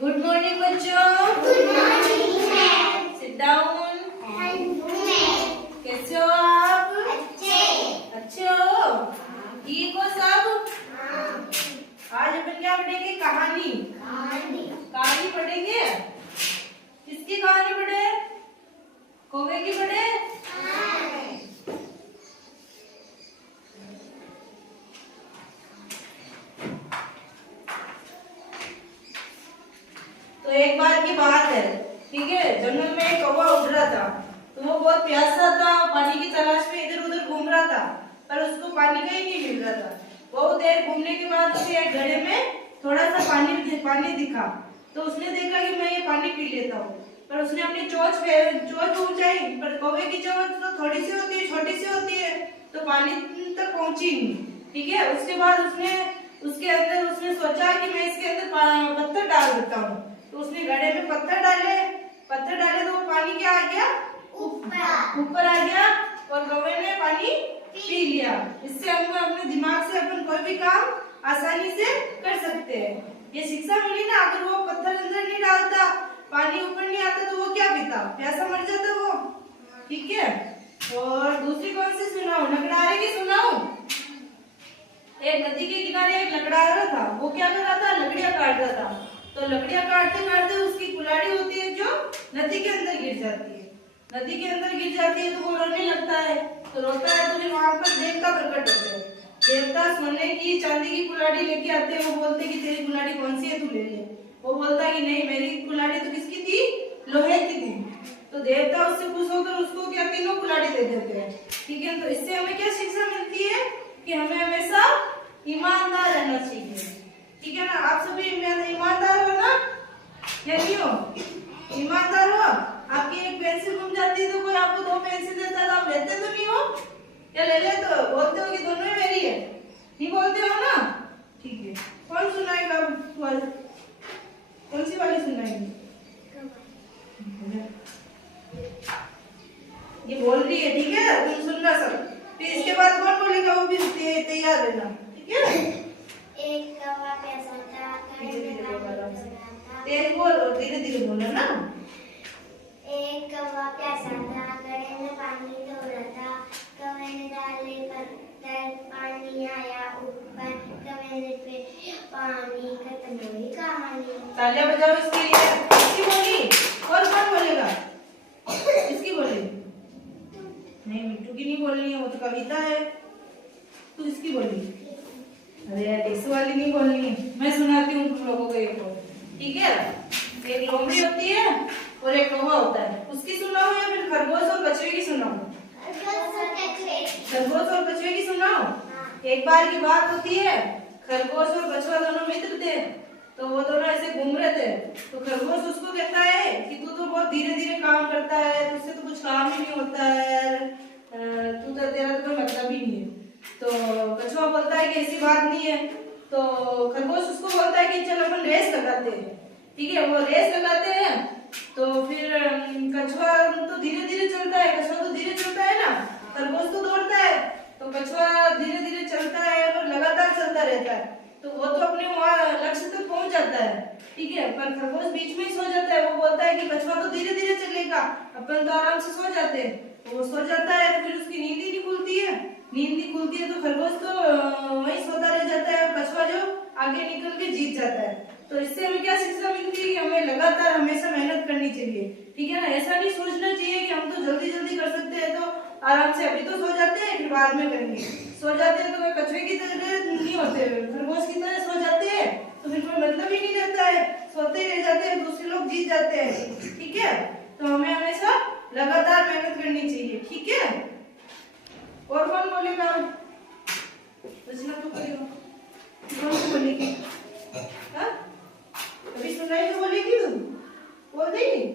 Good morning बच्चों। Good morning ma'am. Sit down. कैसे हो आप? अच्छे हो? ठीक हो सब? आज अपन क्या पढ़ेंगे? कहानी पढ़ेंगे। किसकी कहानी पढ़े? कौवे की पढ़े? तो एक बार की बात है, ठीक है, जंगल में एक कौवा उड़ रहा था। तो वो बहुत प्यासा था, पानी की तलाश में इधर उधर घूम रहा था, पर उसको पानी कहीं नहीं मिल रहा था। बहुत देर घूमने के बाद उसे एक घड़े में थोड़ा सा पानी दिखा। तो उसने देखा कि मैं ये पानी पी लेता हूँ, पर उसने अपनी चोंच ऊंचाई, पर कौवे की चोंच तो थोड़ी सी होती है, छोटी सी होती है, तो पानी तक पहुंची नहीं। ठीक है, उसके बाद उसने सोचा कि मैं इसके अंदर पत्थर डाल देता हूँ। तो उसने घड़े में पत्थर डाले तो वो पानी क्या आ गया? ऊपर आ गया, और कौवे ने पानी पी लिया। इससे हम अपने दिमाग से अपन कोई भी काम आसानी से कर सकते हैं। ये शिक्षा मिली ना। अगर वो पत्थर अंदर नहीं डालता, पानी ऊपर नहीं आता, तो वो क्या पीता? प्यासा मर जाता वो। ठीक है, और दूसरी कौन सी सुनाऊं? लकड़हारे की सुनाऊं? एक नदी के किनारे एक लकड़हारा था। वो क्या कर रहा था? लकड़ियां काट रहा था। तो लकड़ियां काटते काटते उसकी कुल्हाड़ी होती है जो नदी के अंदर गिर जाती है। नदी के अंदर गिर जाती है तो वो रोने लगता है। तो रोता है तो फिर वहां पर देवता प्रकट होते हैं। देवता सोने की चांदी की कुल्हाड़ी लेके आते हैं। वो बोलते कि तेरी कुल्हाड़ी कौन सी है, तू ले ले। वो बोलता है कि नहीं, मेरी कुल्हाड़ी तो किसकी थी? लोहे की थी। तो देवता उससे खुश होकर उसको क्या तीनों कुल्हाड़ी दे देते हैं। ठीक है, तो इससे हमें क्या शिक्षा मिलती है कि हमें हमेशा ईमानदार रहना चाहिए। ठीक है ना? आप सभी ईमानदार हो ना, या नहीं हो? ईमानदार हो? आपकी एक पेंसिल गुम जाती है तो कोई आपको 2 पेंसिल देता है, आप लेते तो नहीं हो, या ले लेते हो? बोलते हो कि दोनों ही मेरी है? नहीं बोलते हो ना? ठीक है, कौन सुनाएगा? कौन सी वाली सुनाएगी? ये बोल रही है, ठीक है, तुम सुनना सब। फिर इसके बाद कौन बोलेगा वो भी तैयार रहना। ठीक है? एक कौवा प्यासा था, तेज बोल और धीरे धीरे बोलो ना। एक कौवा प्यासा था, घड़े में पानी धो रहा था। कौवे ने डाले पत्थर, पानी आया ऊपर। कौवे ने पे पानी, खत्म हुई कहानी। तालियां बजाओ इसके लिए। इसकी बोली और कौन बोलेगा? इसकी बोली नहीं, मिट्टू की नहीं बोलनी है, वो तो कविता है। तू इसकी बोली। अरे यार, इस वाली नहीं बोलनी है, मैं सुनाती हूँ तुम लोगों को एक और। ठीक है, एक लोमड़ी होती है और एक कौवा होता है। उसकी सुनाओ या फिर खरगोश और कछुए की सुनाओ? खरगोश और कछुए की सुनाओ। एक बार की बात होती है, खरगोश और कछुआ दोनों मित्र थे। तो वो दोनों ऐसे घूम रहे थे। तो खरगोश उसको कहता है कि तू तो बहुत धीरे धीरे काम करता है, तुझसे तो कुछ काम ही नहीं होता है, तू तो, तेरा तो कोई मतलब ही नहीं है। तो कछुआ बोलता है कि ऐसी बात नहीं है। तो खरगोश उसको बोलता है कि चल अपन रेस लगाते हैं। ठीक है, वो रेस लगाते हैं। तो फिर कछुआ तो धीरे धीरे चलता है, कछुआ तो धीरे चलता है ना, खरगोश तो दौड़ता है। तो कछुआ धीरे धीरे चलता है और लगातार चलता रहता है। तो वो तो अपने लक्ष्य तक पहुंच जाता है। ठीक है, पर खरगोश बीच में ही सो जाता है। वो बोलता है कि कछुआ तो धीरे धीरे चलेगा, अपन तो आराम से सो जाते हैं। तो वो सो जाता है, तो फिर उसकी नींद ही नहीं खुलती है। नींद नहीं खुलती है तो खरगोश तो वहीं सोता रह जाता है, और कछुआ जो आगे निकल के जीत जाता है। तो इससे हमें क्या शिक्षा मिलती है कि हमें लगातार हमेशा मेहनत करनी चाहिए। ठीक है ना? ऐसा नहीं सोचना चाहिए कि हम तो जल्दी जल्दी कर सकते हैं, तो आराम से अभी तो सो जाते हैं, फिर बाद में करेंगे। सो जाते हैं तो वे कछुए की तरह नहीं होते, खरगोश की तरह सो जाते हैं, तो फिर कोई मतलब ही नहीं रहता है, सोते ही रह जाते हैं, दूसरे लोग जीत जाते हैं। ठीक है, तो हमें हमेशा लगातार मेहनत करनी चाहिए। ठीक है, और कौन बोलेगा? रचना तो करेगा, कौन बोलेगी? हाँ, अभी सुनाई तो बोलेगी, तुम बोल देगी।